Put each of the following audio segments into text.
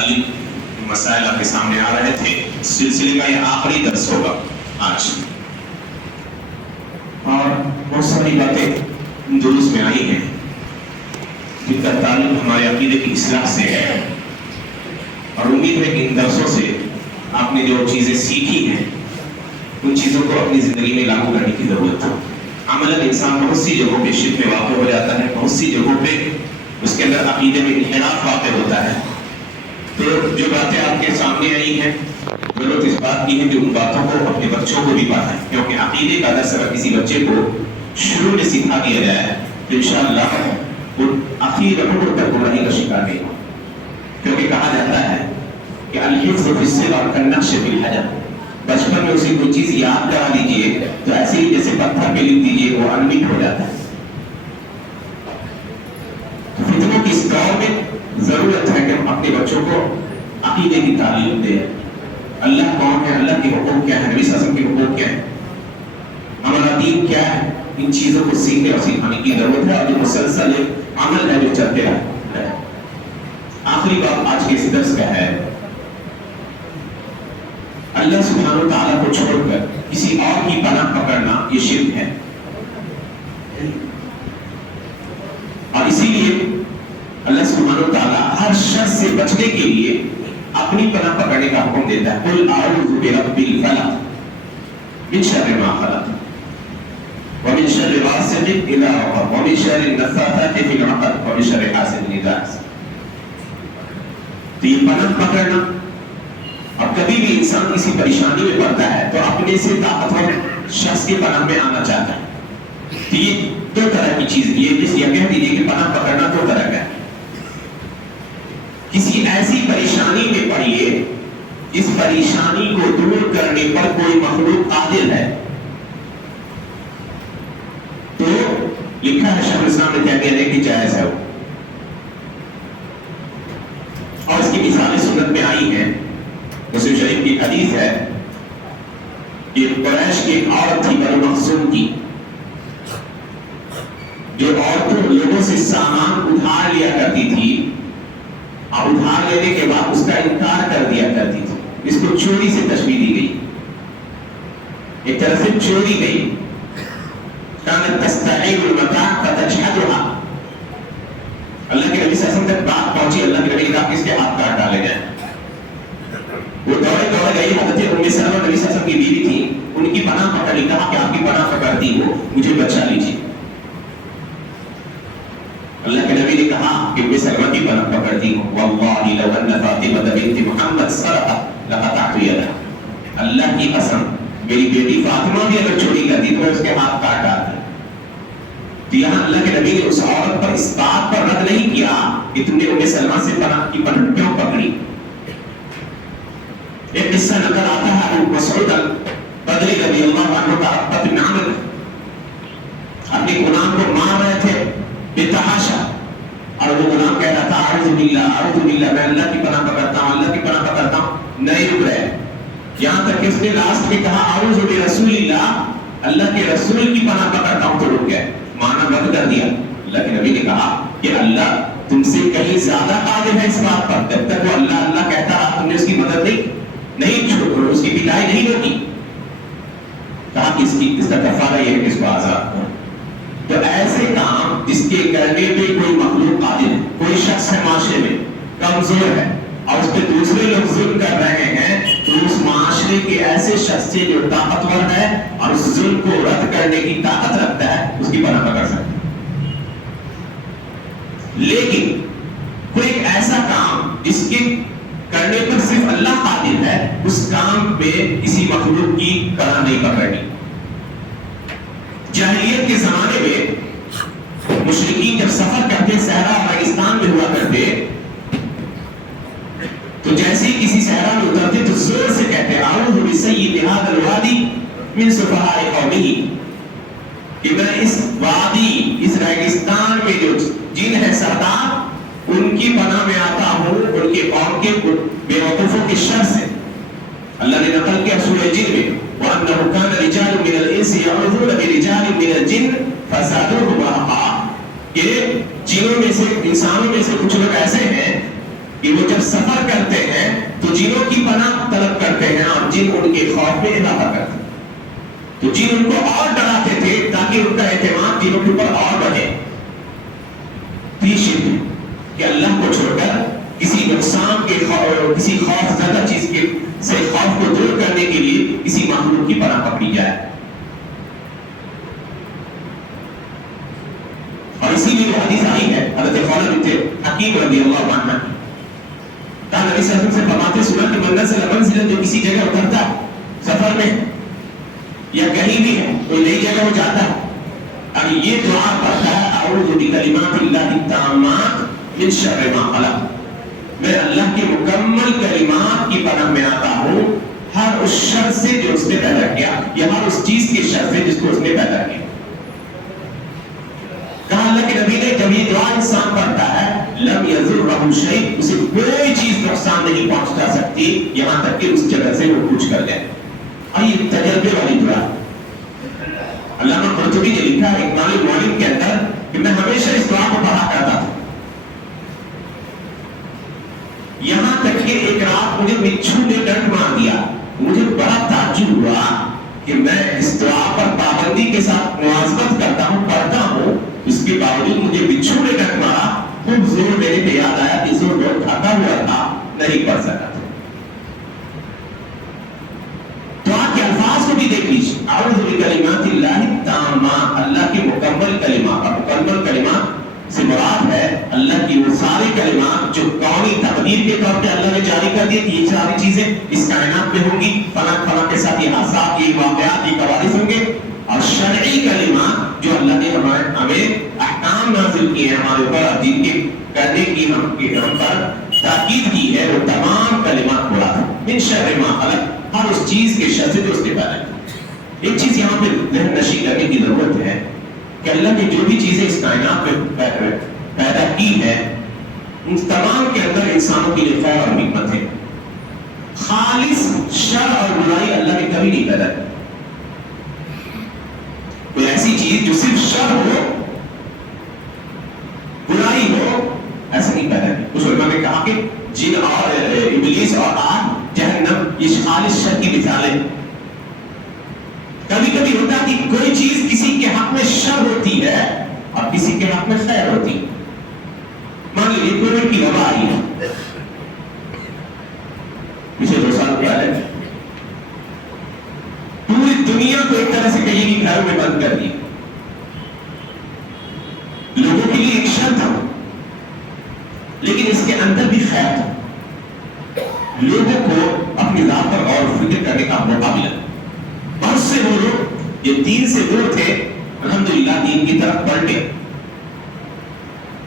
متعلق مسائل آپ کے سامنے آ رہے تھے. سلسلے کا یہ آخری درس ہوگا آج, اور بہت ساری باتیں دروس میں آئی ہیں جن کا تعلق ہمارے عقیدے کی اصلاح سے ہے, اور امید ہے کہ ان درسوں سے آپ نے جو چیزیں سیکھی ہیں ان چیزوں کو اپنی زندگی میں لاگو کرنے کی ضرورت ہے. عملاً انسان بہت سی جگہوں پہ شرک میں واقع ہو جاتا ہے, بہت سی جگہوں پہ اس کے اندر عقیدے میں انحراف واقع ہوتا ہے. تو جو باتیں آپ کے سامنے آئی ہیں ضرورت اس بات کی ہے کہ ان باتوں کو اپنے بچوں کو بھی پڑھائیں, کیونکہ عقیدے کا درس اگر کسی بچے کو شروع میں سکھا دیا جائے تو انشاءاللہ وہ آخر عمر تک گمراہی کا شکار نہیں ہو. کیونکہ کہا جاتا ہے کہ الحفظ فی الصغر کالنقش فی الحجر, بچپن میں اسے کوئی چیز یاد کرا دیجیے تو ایسے ہی جیسے پتھر پہ لکھ دیجیے وہ انمٹ ہو جاتا ہے. فتنوں کی اس دور میں ضرورت ہے کہ ہم اپنے بچوں کو عقیدے کی تعلیم دیں. اللہ کون ہے, اللہ کے حقوق کیا ہے, نبی صلی اللہ علیہ وسلم کے حقوق کیا ہے, ہمارا دین کیا ہے, ان چیزوں کو سیکھنے اور سکھانے کی ضرورت ہے. اور جو مسلسل عمل ہے جو چلتے رہے. آخری بات آج کے اس درس کا ہے, اللہ سبحانہ و تعالیٰ کو چھوڑ کر کسی اور کی پناہ پکڑنا یہ شرک ہے. اور اسی لیے اللہ سبحانہ و تعالیٰ ہر شخص سے بچنے کے لیے اپنی پناہ پکڑنے کا حکم دیتا ہے. قل اعوذ برب الفلق من شر ما خلق ومن شر غاسق اذا وقب ومن شر النفاثات في العقد ومن شر حاسد اذا حسد. تو یہ پناہ پکڑنا, اور کبھی بھی انسان کسی پریشانی میں پڑتا ہے تو اپنے سے طاقتور شخص کے پناہ میں آنا چاہتا ہے. تو یہ دو طرح کی چیز, یہ کہہ دیجیے کہ پناہ پکڑنا دو طرح کا ہے. کسی ایسی پریشانی میں پڑیے جس پریشانی کو دور کرنے پر کوئی مخلوق قادر ہے. تو لکھا ہے شیخ الاسلام ابن تیمیہ نے کہ جائز ہے, اور اس کی مثالیں سنت میں آئی ہیں. مسلم شریف کی حدیث ہے کہ قریش کی ایک عورت تھی بنو مخزوم کی, جو عورتوں لوگوں سے سامان ادھار لیا کرتی تھی, اور ادھار لینے کے بعد اس کا انکار کر دیا کرتی تھی. اس کو چوری سے تشبیہ دی گئی, ایک طرح سے چوری گئی. کانت تستعیر المتاع فتجحدها. اللہ کے نبی صلی اللہ علیہ وسلم تک بات پہنچی, اللہ کے نبی نے کہا اس کے ہاتھ کاٹ ڈالے جائیں. وہ دوڑے گئی, حضرت ام سلمہ نبی صلی اللہ علیہ وسلم کی بیوی تھی, ان کی پناہ پکڑی, کہا کہ آپ کی پناہ پکڑتی ہو, مجھے بچا لیجیے. اللہ کے نبی نے کہا کہ ام سلمہ کی پناہ پکڑتی ہو, واللہ لو ان فاطمہ بنت محمد سرقت لقطعت یدها. اللہ کی قسم میری بیٹی فاطمہ بھی اگر چوری کرتی تو میں اس کے ہاتھ کاٹ ڈالتا. تو یہاں اللہ کے نبی نے اس عورت پر اس بات پر رد نہیں کیا کہ تم نے ام سلمہ سے پناہ کی پناہ کیوں پکڑی. ایک قصہ نظر آتا ہے ابو مسعود بدری رضی اللہ عنہ کا عقبہ بن عامر اپنے غلام کو مار رہے تھے بتحاشا, اور وہ غلام کہہ رہا تھا اعوذ باللہ, میں اللہ کی پناہ پکڑتا ہوں, اللہ کی پناہ پکڑتا ہوں. نہیں رک رہے, یہاں تک کہ اس نے لاسٹ میں کہا اعوذ برسول اللہ, اللہ کے رسول کی پناہ پکڑتا ہوں, تو رک گئے, مانا بند کر دیا. اللہ کے نبی نے کہا کہ اللہ تم سے کہیں زیادہ قادر ہے اس بات پر. جب تک وہ اللہ اللہ کہتا رہا تم نے اس کی مدد نہیں چھوڑ, اس کی پٹائی نہیں روکی. کہا کہ اس کا کفارہ یہ ہے کہ اس کو آزاد کرو. تو ایسے کام جس کے کرنے پہ کوئی مخلوق قادر ہے, کوئی شخص ہے معاشرے میں کمزور ہے اور اس پہ دوسرے لوگ ظلم کر رہے ہیں, تو اس معاشرے کے ایسے شخص سے جو طاقتور ہے اور اس ظلم کو رد کرنے کی طاقت رکھتا ہے, اس کی پناہ پکڑ سکتا ہے. لیکن کوئی ایک ایسا کام جس کے کرنے پر صرف اللہ قادر ہے, اس کام پہ کسی مخلوق کی پناہ نہیں پکڑنی. جاہلیت کے زمانے میں مشرکین جب سفر کرتے صحرا ریگستان میں ہوا کرتے, تو جیسے ہی کسی صحرا میں اترتے تو زور سے کہتے اعوذ بسید ھذا الوادی من سفہاء قومہ, کہ میں اس وادی, اس ریگستان میں جو جن ہے سردار, ان کی پناہ میں آتا ہوں, ان کے قوم کے بے وقوفوں کے شر سے. اللہ نے نقل کیا سورہ جن میں وَأَنَّهُ كَانَ رِجَالٌ مِّنَ الْإِنسِ يَعُوذُونَ بِرِجَالٍ مِّنَ الْجِنِّ فَزَادُوهُمْ رَهَقًا, کہ جنوں میں سے, انسانوں میں سے کچھ لوگ ایسے ہیں کہ وہ جب سفر کرتے ہیں تو جنوں کی پناہ طلب کرتے ہیں اور جن ان کے خوف میں اضافہ کرتے ہیں. تو جن ان کو اور ڈراتے تھے تاکہ ان کا اعتماد جنوں کے اوپر اور بڑھے. کہ اللہ کو چھوڑ کر کسی نقصان کے کسی خوف زدہ چیز کے سے خوف کو دور کرنے کے لیے کسی مخلوق کی پناہ پکڑی جائے. اور اسی لیے وہ حدیث آئی ہے حضرت خولہ بنت حکیم رضی اللہ عنہ کہا نبی صلی اللہ علیہ وسلم سے فرماتے سنا کہ منزل منزل جو کسی جگہ اترتا سفر میں یا کہیں بھی ہے کوئی نئی جگہ وہ جاتا ہے اب یہ دعا پڑھتا ہے اعوذ بکلمات اللہ التامات من شر ما خلق. میں اللہ کے مکمل کلمات کی پناہ میں آتا ہوں ہر اس شر سے جو اس نے پیدا کیا یا ہر اس چیز کے شر سے جس کو اس نے پیدا کیا. کہا اللہ کے نبی نے جب یہ دعا انسان پڑھتا ہے لم یضرہ شیء اسے کوئی چیز نقصان نہیں پہنچا سکتی یہاں تک کہ اس جگہ سے وہ کوچ کر جائے. اور یہ تجربے والی دعا علامہ قرطبی نے لکھا ہے اقبال المعلم کے اندر کہ میں ہمیشہ اس دعا کو پڑھا کرتا تھا یہاں تک کہ ایک رات مجھے بچھو نے ڈنڈ مار دیا. مجھے بڑا تعجب ہوا کہ میں اس دعا پر پابندی کے ساتھ مواظبت کرتا ہوں پڑھتا ہوں اس کے باوجود مجھے بچھو نے ڈنڈ مارا. خوب زور میرے پہ یاد آیا کہ زور بہت کھاتا ہوا تھا نہیں پڑھ سکا تھا. دعا کے الفاظ کو بھی دیکھ لیجیے اعوذ بکلمات اللہ التامات اللہ کے مکمل کلمات. مکمل کلمات سے مراد ہے اللہ کی وہ سارے کلمات جو قومی تقدیر کے طور پہ اللہ نے جاری کر دیے کہ یہ ساری چیزیں اس کائنات میں ہوں گی فلاں فلاں کے ساتھ یہ حادثات یہ واقعات یہ حوادث ہوں گے. اور شرعی کلمات جو اللہ نے ہمیں احکام نازل کیے ہیں ہمارے اوپر دین کے کرنے کی ہم پر تاکید کی ہے وہ تمام کلمات مراد ہیں. من شر ما خلق ہر اس چیز کے شر سے جو اس نے پیدا کی. ایک چیز یہاں پہ ذہن نشین کرنے کی ضرورت ہے کہ اللہ نے جو بھی چیزیں اس کائنات میں پیدا کی ہے ان تمام کے اندر انسانوں کے لیے خیر اور حکمت ہے. خالص شر اور برائی اللہ نے کبھی نہیں پیدا کی. کوئی ایسی چیز جو صرف شر ہو برائی ہو ایسا نہیں پیدا کی. اس علماء نے کہا کہ جن اور ابلیس اور آگ جہنم یہ خالص شر کی مثالیں. کبھی کبھی ہوتا ہے کہ کوئی چیز کسی کے حق میں شر ہوتی ہے اور کسی کے حق میں خیر ہوتی ہے. مان لیجیے کووڈ کی وبا آئی ہے پچھلے 2 سال پہلے پوری دنیا کو ایک طرح سے کہیں بھی گھروں میں بند کر دیا. لوگوں کے لیے ایک شر تھا لیکن اس کے اندر بھی خیر تھا. لوگوں کو اپنی ذات پر غور و فکر کرنے کا موقع ملا. بہت سے وہ لوگ جو دین سے دور تھے الحمدللہ دین کی طرف پلٹے.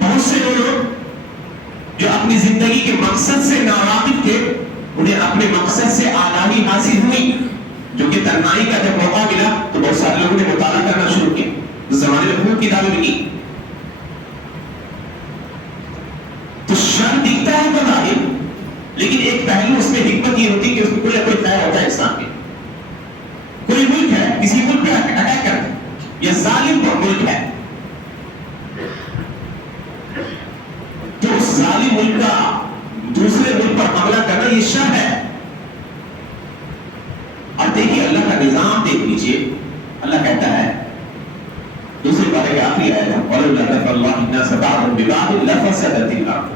بہت سے وہ لوگ جو اپنی زندگی کے مقصد سے ناواقف تھے انہیں اپنے مقصد سے آگاہی حاصل ہوئی جو کہ تنہائی کا جب موقع ملا تو بہت سارے لوگوں نے مطالعہ کرنا شروع کیا. اس زمانے میں خوب کتابیں لکھی. تو شر دکھتا ہے بظاہر لیکن ایک پہلو اس میں حکمت یہ ہوتی ہے کہ اس میں کوئی نہ کوئی خیر ہوتا ہے انسان کے. کوئی ملک ہے کسی ملک پہ اٹیک کرتا ہے یا ظالم ملک ہے تو اس ظالم ملک کا دوسرے ملک پر حملہ کرنا یہ شر ہے. اور دیکھیے اللہ کا نظام دیکھ لیجیے. اللہ کہتا ہے دوسرے بارے کا آخری آیت ہے وَلَوْلَا دَفْعُ اللَّهِ النَّاسَ بَعْضَهُم بِبَعْضٍ لَفَسَدَتِ الْأَرْضُ.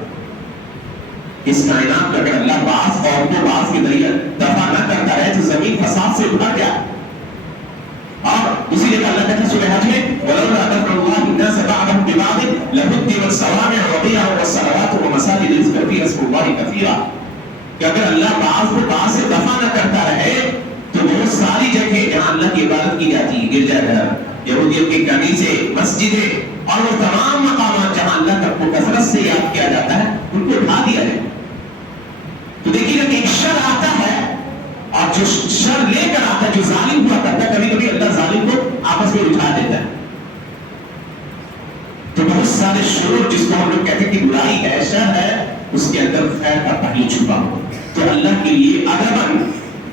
اس کائنات کا اگر اللہ بعض قوم کو بعض کے ذریعے دفع نہ کرتا رہے تو زمین فساد سے بھر جائے. اور اسی لیے اللہ کہتا ہے سورہ حج میں وَلَوْلَا دَفْعُ اللَّهِ النَّاسَ بَعْضَهُم بِبَعْضٍ لَهُدِّمَتْ صَوَامِعُ وَبِيَعٌ وَصَلَوَاتٌ وَمَسَاجِدُ يُذْكَرَ فِيهَا اسْمُ اللَّهِ كَثِيرًا. کہ اگر اللہ بعض کو بعض سے دفع نہ کرتا رہے تو بہت ساری جگہیں جہاں اللہ کی عبادت کی جاتی ہے گرجا گھر یہودیوں کی کنیسیں مسجدیں اور وہ تمام مقامات جہاں اللہ کو کثرت سے یاد کیا جاتا ہے ان کو اٹھا دیا جائے. تو دیکھیے کہ ایک شر آتا ہے اور جو شر لے کر آتا ہے جو ظالم ہوا کرتا ہے کبھی کبھی اللہ ظالم کو آپس میں اٹھا دیتا ہے. تو بہت سارے شرور جس کو ہم لوگ کہتے ہیں کہ برائی ہے شر ہے اس کے اندر خیر کا پہلو چھپا ہو. تو اللہ کے لیے ادباً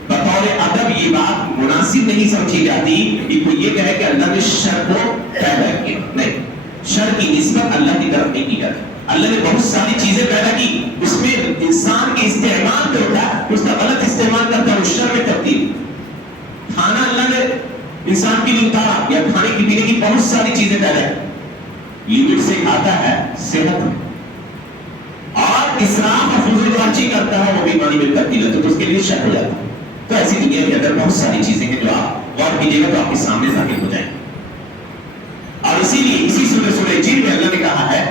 بطور ادب یہ بات مناسب نہیں سمجھی جاتی کہ کوئی یہ کہے کہ اللہ نے شر کو پیدا کیا. نہیں, شر کی نسبت اللہ کی طرف نہیں کی جاتی. اللہ نے بہت ساری چیزیں پیدا کی، اس میں انسان کے استعمال جو ہوتا ہے اس کا غلط استعمال کرتا ہے، اس شر میں تبدیل۔ کھانا اللہ نے انسان کے لیے اتارا، یا کھانے کی پینے کی بہت ساری چیزیں پیدا کی، لمٹ سے کھاتا ہے صحت میں، اور اسراف اور فضول خرچی کرتا ہے وہ بیماری میں تبدیل ہوتا ہے، تو اس کے لیے شر ہو جاتا ہے۔ تو ایسی دنیا کے اندر بہت ساری چیزیں ہیں جو آپ غور کیجیے گا تو آپ کے سامنے ظاہر ہو جائیں گے۔ اور اسی لیے اسی سورہ جن میں اللہ نے کہا ہے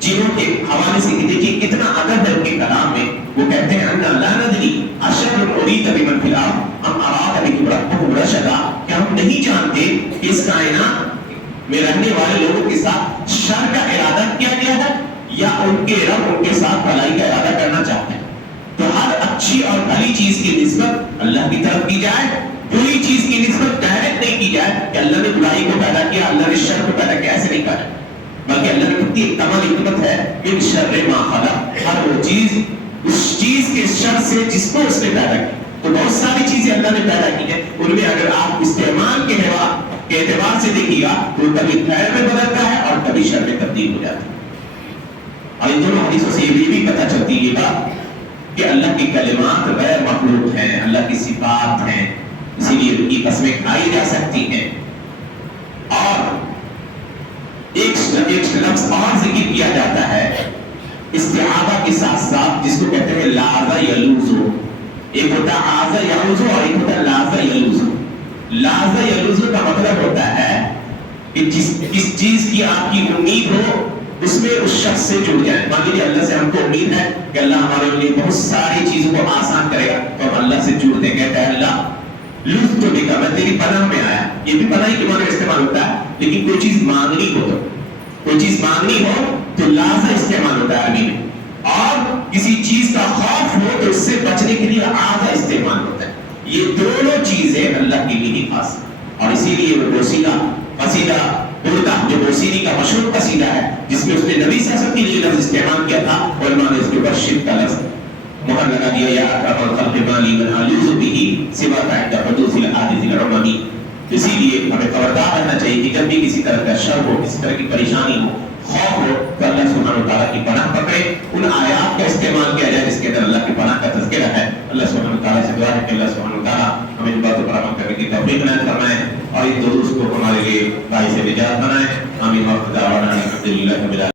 جنوں کے حوالے سے کہ دیکھیے کتنا ادب ہے ان کے کلام میں، وہ کہتے ہیں انا لا ندری اشر اريد بمن في الارض ام اراد بكم ربكم رشدا، کہ ہم نہیں جانتے کہ اس کائنات میں رہنے والے لوگوں کے ساتھ شر کا ارادہ کیا گیا ہے یا ان کے رب ان کے ساتھ بھلائی کا ارادہ کرنا چاہتے ہیں۔ تو ہر اچھی اور بھلی چیز کی نسبت اللہ کی طرف کی جائے، بری چیز کی نسبت ڈائریکٹ نہیں کی جائے کہ اللہ نے برائی کو پیدا کیا، اللہ نے شر کو پیدا کیا، ایسے نہیں کرنا، بلکہ اللہ نے کتنی ایک تمام حکمت ہے ان شر ما خلق، ہر وہ چیز اس چیز کے شر سے جس کو اس نے پیدا کی۔ تو بہت ساری چیزیں اللہ نے پیدا کی ہیں، ان میں اگر آپ استعمال کے اعتبار سے دیکھیے گا تو کبھی خیر میں بدلتا ہے اور کبھی شر میں تبدیل ہو جاتا ہے۔ اور ان دونوں حدیثوں سے یہ بھی پتہ چلتی ہے بات کہ اللہ کی کلمات غیر مخلوق ہیں، اللہ کی صفات ہیں، اسی لیے ان کی قسمیں کھائی جا سکتی ہیں۔ اور ایک لفظ اور ذکر کیا جاتا ہے استعاذہ کے ساتھ ساتھ، جس کو کہتے ہیں لاذ یلوذ، ایک ہوتا ہے آذ یعوذ اور ایک ہوتا ہے لاذ یلوذ۔ لاذ یلوذ کا مطلب ہوتا ہے کہ جس چیز کی آپ کی امید ہو اس میں اس شخص سے جڑ جائیں۔ مان لیجیے اللہ سے ہم کو امید ہے کہ اللہ ہمارے لیے بہت ساری چیزوں کو آسان کرے گا، تو ہم اللہ سے جڑتے ہیں، کہتے ہیں اللہ لطف تو دیکھا میں تیری پناہ میں آیا۔ یہ بھی پناہ کے معنی میں استعمال ہوتا ہے، لیکن کوئی چیز مانگنی ہو تو کوئی چیز مانگنی ہو تو لاذ استعمال ہوتا ہے عربی میں، اور کسی چیز کا خوف ہو تو اس سے بچنے کے لیے آذ استعمال ہوتا ہے۔ یہ دونوں چیزیں اللہ کے لیے ہی خاص ہیں، اور اسی لیے وہ قصیدہ بردہ جو بوسیری کا مشہور قصیدہ ہے جس میں اس نے نبی صلی اللہ علیہ وسلم کے لیے لفظ استعمال کیا تھا، علماء نے اس کے اوپر شرک کا لفظ مہر لگا دیا، یا اکرم الخلق مالی من الوذ به سواک عند حدوث الحادث العممی۔ اسی لیے ہمیں خبردار رہنا چاہیے کہ جب بھی کسی طرح کا شر ہو، کسی طرح کی پریشانی ہو، خوف ہو، تو اللہ سبحانہ وتعالیٰ کی پناہ پکڑے، ان آیات کا استعمال کیا جائے جس کے اندر اللہ کی پناہ کا تذکرہ ہے۔ اللہ سبحانہ وتعالیٰ سے دعا ہے کہ اللہ سبحانہ وتعالیٰ ہمیں ان باتوں پر عمل کرنے کی توفیق عنایت فرمائے اور ان دروس کو ہمارے لیے باعث نجات بنائے۔ آمین۔ وآخر دعوانا الحمد للہ رب العالمین۔